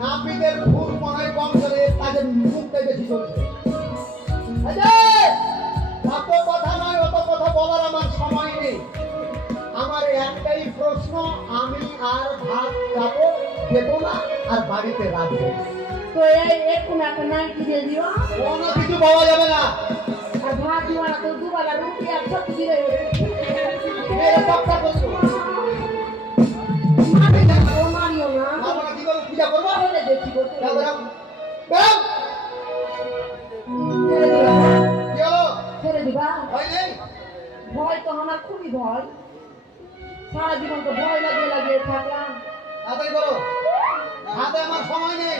নাপিতের ফুল মনে কম করে তাদের মুখটাই বেশি চলছে। অত কথা নয়, অত কথা বলার আমার সময় নেই। আমার একটাই প্রশ্ন, আমি আর ভাত খাবো দেবো না আর বাড়িতে রাখবো। তো এই এখন একটা নাইটি দিয়ে দিও, কোনো কিছু পাওয়া যাবে না। আর ভাত দিও না, তো দুবেলা রুটি আর সবজি দিয়ে মেরে পাক্কা করবো। মারিও না, আমরা কি করবো? পূজা করবো? তাহলে দেখি করতে যাও, যাও। বেরো। কি হলো? ছেড়ে দিবা। ভয় নেই? ভয় তো আমার খুবই ভয়, সারা জীবন তো ভয় লাগিয়ে লাগিয়ে থাকলাম। তাড়াতাড়ি করো, হাতে আমার সময় নেই।